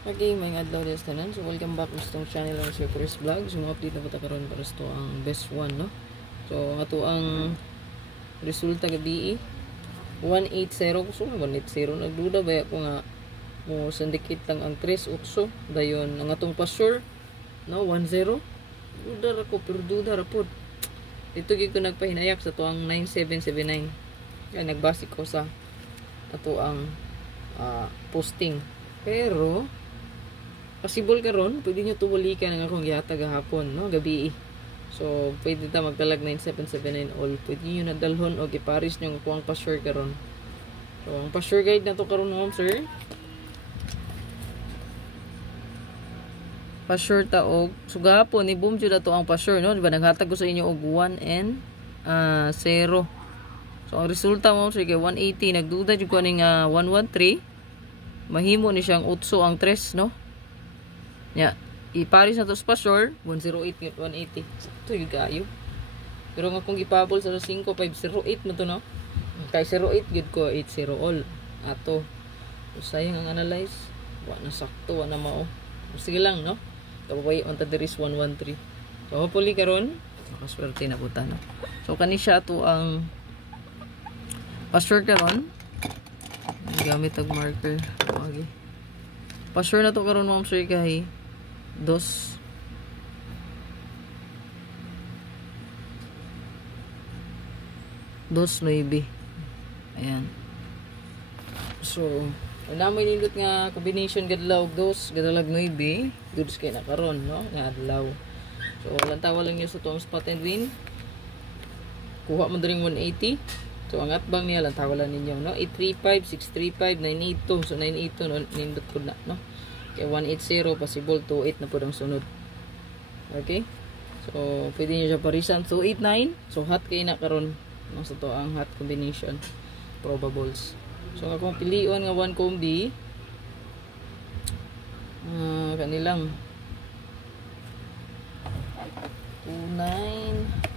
Okay, may adlaw din tanan. So welcome back sa itong channel ng Sir Chris Vlog. So update na po ta karon para sa ang best one, no. So ato ang resulta gabi 180. So 180 nagduda ba ko nga mo sandikit lang ang 3-8 dayon ang atong pasure, no, 10. Duda ra ko pero duda ra pod. Ito gyud ko nagpahinayak sa tuang 9779. Kaya nagbase ko sa ato ang posting. Pero possible karon pwede nyo tuwalikan ang akong gihatag gahapon, no, gabi. So pwede ta magtalag 9779 all. Pwede nyo nadalhon o giparis nyo ang pa-sure karon. So ang pa-sure guide na to karon, ma'am sir. Pa-sure ta og so gahapon ni boom jud ato ang pa-sure, no, di ba naghatag ko sa inyo og 1 and 0. So ang resulta, ma'am sir, kay 180 nagduda jud ko ning 113. Mahimo ni siyang 8 ang 3, no. Ya, iparis na to sa pasure 108 180. Sakto yung gayo. Pero nga kung ipabol sa 5 508 mo to, no. Kay 08 gud ko 80 all. Ato. So, sayang ang analyze. Wa na sakto, wa na mao. Sige lang, no. Kapabay on ta there is 113. So hopefully karon makaswerte na puta, no. So kani siya to ang pasure karon. Gamit ang marker. Okay. Pasure na to karon, ma'am sir, kay 2 2-9. Ayan. So, wala may nindot nga combination gadlaw og 2 gadalag 9. Goods kay na karon, no, nga adlaw. So, lantawa lang niyo sa tuang spot and win. Kuha mo dring 180. So, ang atbang niya lantawa lang ninyo, no, 835, 635, 982. So, 982 no, nindot ko na, no. Kaya 180 possible 28 na po ang sunod. Okay? So, pwede nyo siya parisan. So, 89. So, hot kayo na karon. Nasa to ang hot combination. Probables. So, akong pilion nga 1 combi. Kanilang 29.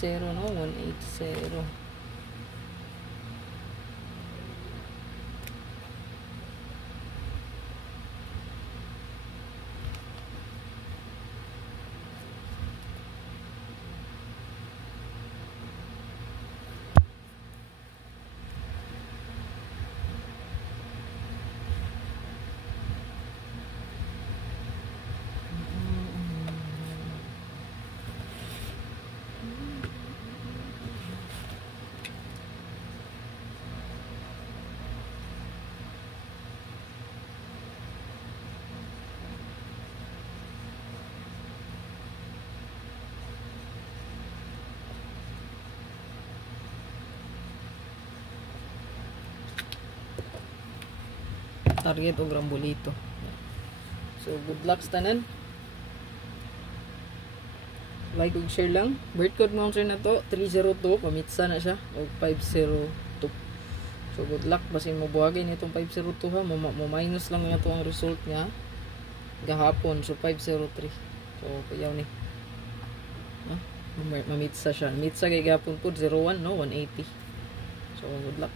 Zero, no, 180. Target o grambolito. So, good luck sa tanan. Like ug share lang. Bird code mo sir na to 302. Pamitsa na siya. O 502. So, good luck. Basin mo buhagin itong 502, ha. Minus lang nga ito ang result niya. Gahapon. So, 503. So, kayaw ni. Mamitsa siya. Mitsa kay gahapon po 01, no? 180. So, good luck.